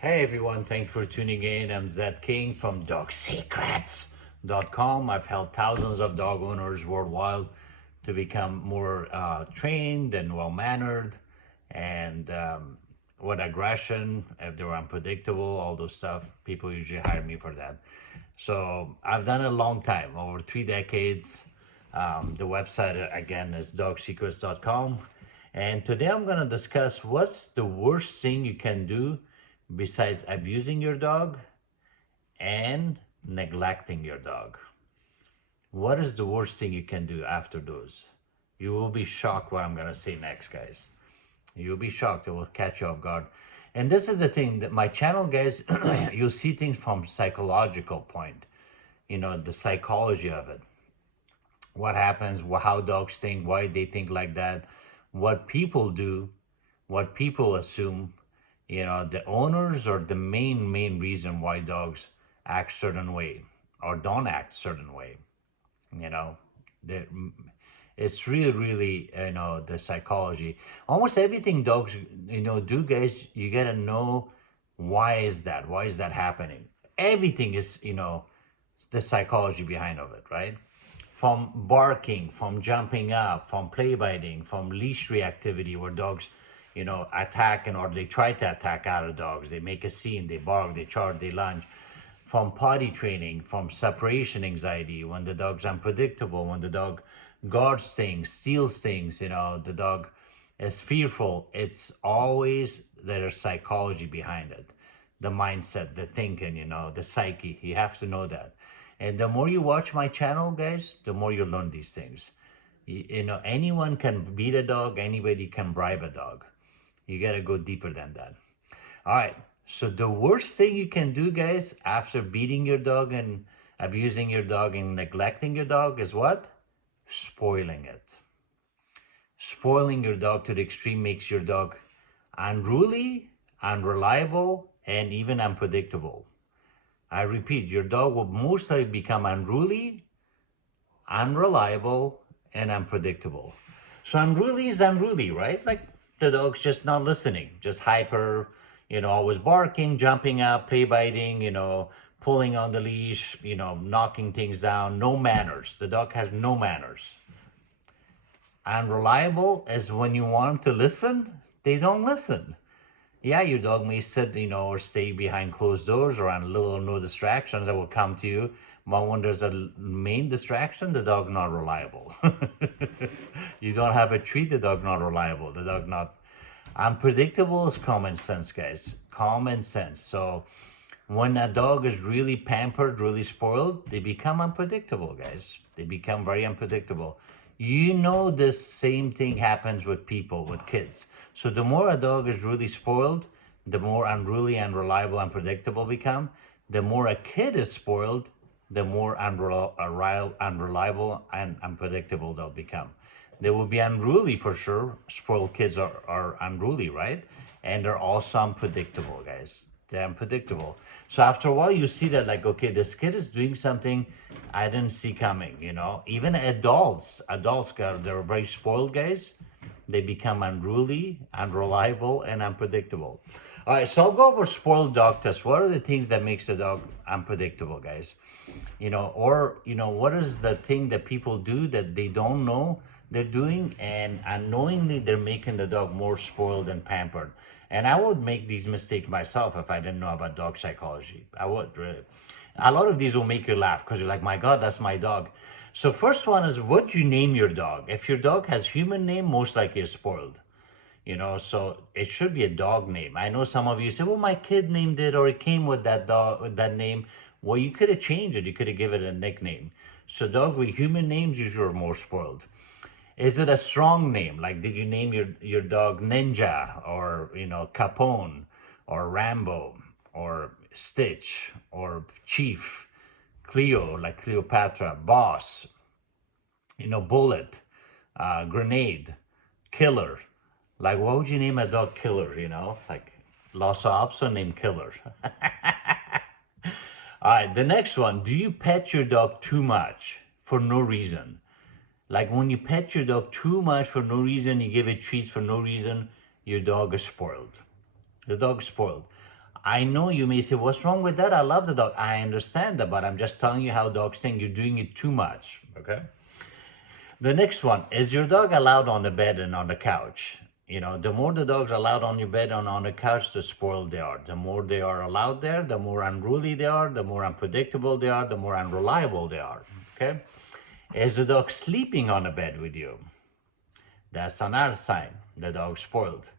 Hey everyone, thanks for tuning in. I'm Zed King from DogSecrets.com. I've helped thousands of dog owners worldwide to become more trained and well mannered and with aggression, if they were unpredictable, all those stuff. People usually hire me for that. So I've done it a long time, over 3 decades. The website again is dogsecrets.com. And today I'm going to discuss what's the worst thing you can do besides abusing your dog and neglecting your dog. What is the worst thing you can do after those? You will be shocked what I'm going to say next, guys. You'll be shocked. It will catch you off guard. And this is the thing that my channel, guys, you'll see things from psychological point, the psychology of it. What happens, how dogs think, why they think like that, what people do, what people assume. The owners are the main reason why dogs act certain way or don't act certain way. You know, the it's really the psychology. Almost everything dogs do, guys. You gotta know why is that? Why is that happening? Everything is the psychology behind of it, right? From barking, from jumping up, from play biting, from leash reactivity, where dogs attack or they try to attack other dogs. They make a scene, they bark, they charge, they lunge. From potty training, from separation anxiety, when the dog's unpredictable, when the dog guards things, steals things, the dog is fearful. It's always there's psychology behind it. The mindset, the thinking, the psyche. You have to know that. And the more you watch my channel, guys, the more you learn these things. Anyone can beat a dog, anybody can bribe a dog. You got to go deeper than that. All right. So the worst thing you can do, guys, after beating your dog and abusing your dog and neglecting your dog is what? Spoiling it. Spoiling your dog to the extreme makes your dog unruly, unreliable, and even unpredictable. I repeat, your dog will most likely become unruly, unreliable, and unpredictable. So unruly is unruly, right? Like the dog's just not listening, just hyper, always barking, jumping up, play biting, pulling on the leash, knocking things down, no manners. The dog has no manners. Unreliable is when you want them to listen, they don't listen. Yeah, your dog may sit, or stay behind closed doors or on little or no distractions that will come to you. But when there's a main distraction, the dog not reliable. You don't have a treat, the dog not reliable. The dog not unpredictable is common sense, guys. Common sense. So when a dog is really pampered, really spoiled, they become unpredictable, guys. They become very unpredictable. This same thing happens with people, with kids. So the more a dog is really spoiled, the more unruly, unreliable, unpredictable become. The more a kid is spoiled, the more unreliable and unpredictable they'll become. They will be unruly for sure. Spoiled kids are unruly, right? And they're also unpredictable, guys. They're unpredictable. So after a while, you see that like, okay, this kid is doing something I didn't see coming, Even they're very spoiled, guys. They become unruly, unreliable, and unpredictable. All right, so I'll go over spoiled dog tests. What are the things that makes a dog unpredictable, guys? What is the thing that people do that they don't know they're doing, and unknowingly they're making the dog more spoiled and pampered. And I would make these mistakes myself if I didn't know about dog psychology. I would, really. A lot of these will make you laugh because you're like, my God, that's my dog. So first one is, what you name your dog? If your dog has human name, most likely it's spoiled. So it should be a dog name. I know some of you say, well, my kid named it, or it came with that dog, with that name. Well, you could have changed it. You could have given it a nickname. So dog with human names usually are more spoiled. Is it a strong name? Like, did you name your dog Ninja, or, Capone, or Rambo, or Stitch, or Chief, Cleo, like Cleopatra, Boss, Bullet, Grenade, Killer? Like, what would you name a dog Killer, Like, Lhasa Apso named Killer. All right, the next one. Do you pet your dog too much for no reason? Like when you pet your dog too much for no reason, you give it treats for no reason, your dog is spoiled. The dog is spoiled. I know you may say, what's wrong with that? I love the dog. I understand that, but I'm just telling you how dogs think. You're doing it too much. Okay. The next one is your dog allowed on the bed and on the couch. The more the dogs are allowed on your bed and on the couch, the spoiled they are. The more they are allowed there, the more unruly they are, the more unpredictable they are, the more unreliable they are. Okay. Is the dog sleeping on the bed with you? That's another sign the dog's spoiled.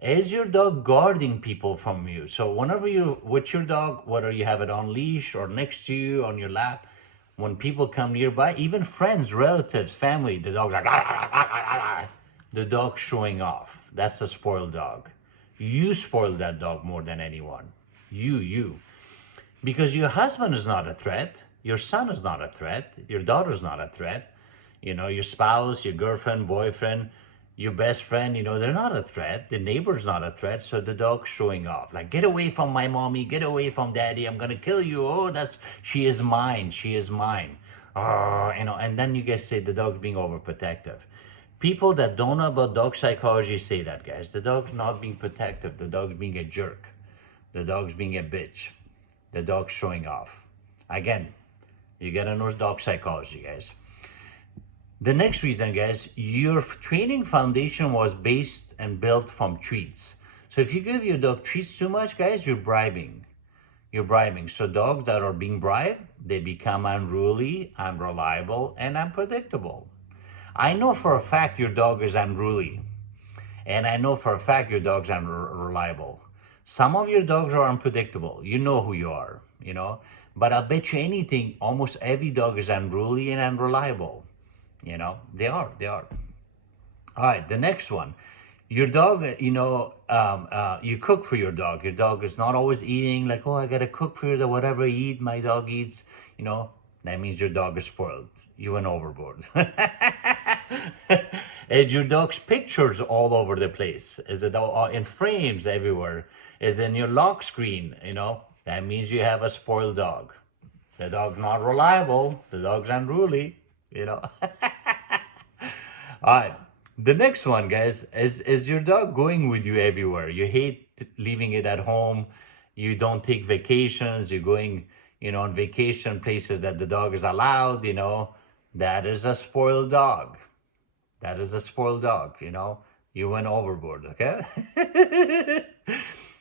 Is your dog guarding people from you? So whenever you with your dog, whether you have it on leash or next to you on your lap, when people come nearby, even friends, relatives, family, the dog's like, "Ah, ah, ah, ah, ah, ah." The dog's showing off. That's a spoiled dog. You spoil that dog more than anyone. You. Because your husband is not a threat. Your son is not a threat. Your daughter is not a threat. Your spouse, your girlfriend, boyfriend, your best friend, they're not a threat. The neighbor's not a threat. So the dog's showing off. Like, get away from my mommy. Get away from daddy. I'm going to kill you. Oh, she is mine. She is mine. And then you guys say the dog's being overprotective. People that don't know about dog psychology say that, guys. The dog's not being protective. The dog's being a jerk. The dog's being a bitch. The dog's showing off. Again, you gotta know dog psychology, guys. The next reason, guys, your training foundation was based and built from treats. So if you give your dog treats too much, guys, you're bribing. You're bribing. So dogs that are being bribed, they become unruly, unreliable, and unpredictable. I know for a fact your dog is unruly. And I know for a fact your dog's unreliable. Some of your dogs are unpredictable. You know who you are. But I'll bet you anything, almost every dog is unruly and unreliable. They are. All right, the next one. Your dog, you cook for your dog. Your dog is not always eating like, oh, I got to cook for you, dog. Whatever I eat, my dog eats. That means your dog is spoiled. You went overboard. Is your dog's pictures all over the place? Is it all in frames everywhere? Is it in your lock screen? That means you have a spoiled dog. The dog's not reliable. The dog's unruly. All right. The next one, guys, is your dog going with you everywhere? You hate leaving it at home. You don't take vacations. You're going, on vacation places that the dog is allowed. That is a spoiled dog. That is a spoiled dog. You went overboard. Okay.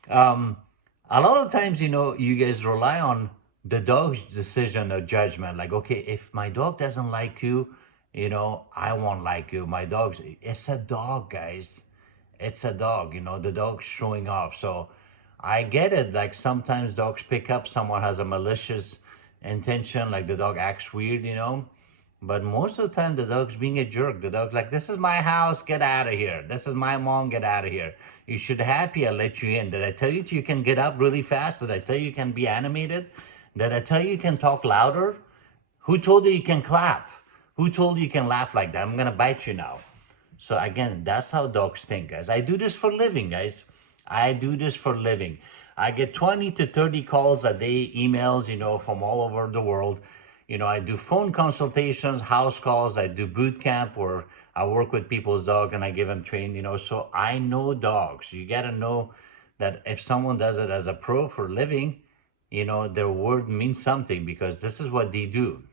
A lot of times, you guys rely on the dog's decision or judgment. Like, okay, if my dog doesn't like you, I won't like you. It's a dog, guys. It's a dog, the dog's showing off. So I get it. Like sometimes dogs pick up someone has a malicious intention, like the dog acts weird. But most of the time, the dog's being a jerk. The dog's like, this is my house, get out of here. This is my mom, get out of here. You should happy I let you in. Did I tell you can get up really fast? Did I tell you can be animated? Did I tell you can talk louder? Who told you can clap? Who told you can laugh like that? I'm going to bite you now. So again, that's how dogs think, guys. I do this for a living, guys. I do this for a living. I get 20 to 30 calls a day, emails, from all over the world. I do phone consultations, house calls. I do boot camp where I work with people's dog and I give them training, So I know dogs. You got to know that if someone does it as a pro for a living, their word means something because this is what they do.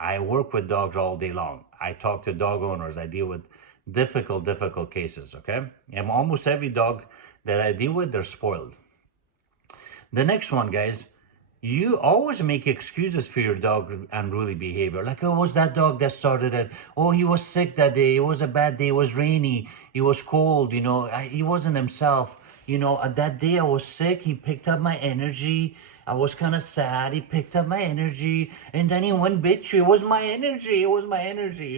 I work with dogs all day long. I talk to dog owners. I deal with difficult cases, okay? And almost every dog that I deal with, they're spoiled. The next one, guys, you always make excuses for your dog unruly behavior. Like, oh, it was that dog that started it. Oh, he was sick that day. It was a bad day. It was rainy. It was cold. He wasn't himself. That day I was sick. He picked up my energy. I was kind of sad. He picked up my energy. And then he went bitch. It was my energy. It was my energy,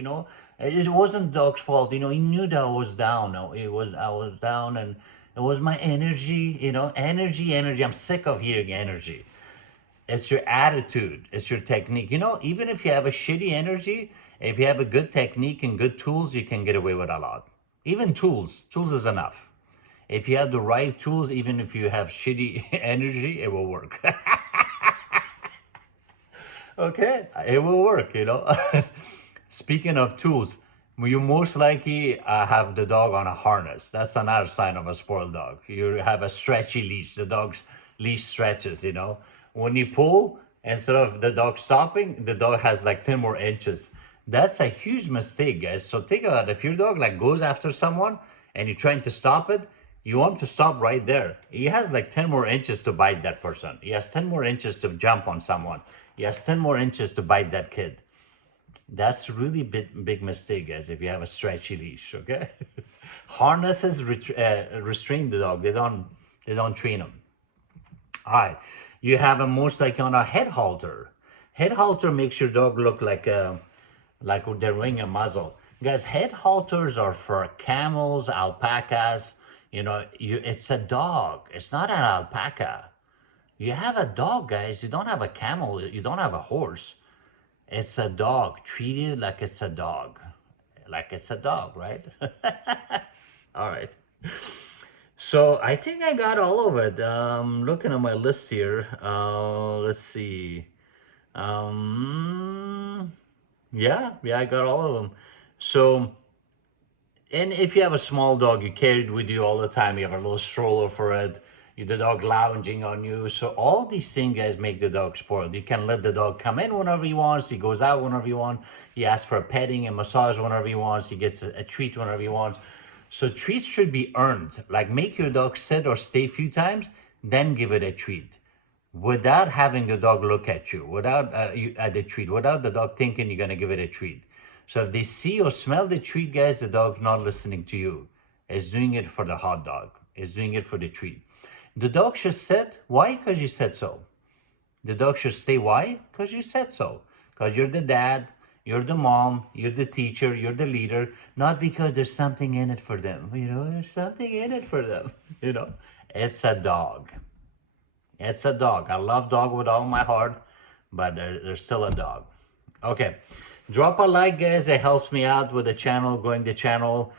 It wasn't dog's fault. He knew that I was down. I was down and it was my energy, energy. I'm sick of hearing energy. It's your attitude. It's your technique. Even if you have a shitty energy, if you have a good technique and good tools, you can get away with a lot. Even tools is enough. If you have the right tools, even if you have shitty energy, it will work. Okay, it will work. Speaking of tools, You most likely have the dog on a harness. That's another sign of a spoiled dog. You have a stretchy leash. The dog's leash stretches, you know. When you pull, instead of the dog stopping, the dog has like 10 more inches. That's a huge mistake, guys. So think about it. If your dog like goes after someone and you're trying to stop it, you want to stop right there. He has like 10 more inches to bite that person. He has 10 more inches to jump on someone. He has 10 more inches to bite that kid. That's really big mistake, guys, if you have a stretchy leash, okay? Harnesses restrain the dog. They don't train them. All right. You have a most like on a head halter. Head halter makes your dog look like they're wearing a muzzle. Guys, head halters are for camels, alpacas. It's a dog. It's not an alpaca. You have a dog, guys. You don't have a camel. You don't have a horse. It's a dog. Treat it like it's a dog. Like it's a dog, right? All right. So I think I got all of it. Looking at my list here. Let's see. Yeah, I got all of them. So, and if you have a small dog, you carry it with you all the time. You have a little stroller for it. The dog lounging on you. So all these things, guys, make the dog spoiled. You can let the dog come in whenever he wants. He goes out whenever he wants. He asks for a petting and massage whenever he wants. He gets a treat whenever he wants. So treats should be earned. Like make your dog sit or stay a few times, then give it a treat. Without having the dog look at you, without at the treat, without the dog thinking you're gonna give it a treat. So if they see or smell the treat, guys, the dog's not listening to you. It's doing it for the hot dog. It's doing it for the treat. The dog should sit. Why? Because you said so. The dog should stay. Why? Because you said so. Because you're the dad, you're the mom, you're the teacher, you're the leader. Not because there's something in it for them. There's something in it for them. It's a dog. It's a dog. I love dog with all my heart, but they're still a dog. Okay. Drop a like, guys. It helps me out with the channel, growing the channel.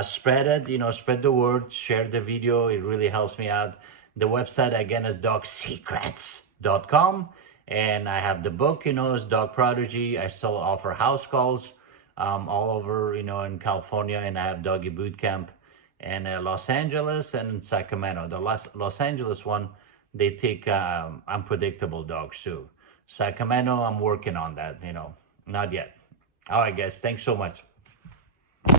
Spread it, spread the word, share the video. It really helps me out. The website, again, is dogsecrets.com. And I have the book, it's Dog Prodigy. I still offer house calls all over, in California. And I have Doggy Boot Camp in Los Angeles and in Sacramento. The Los Angeles one, they take unpredictable dogs too. Sacramento, I'm working on that, not yet. All right, guys. Thanks so much.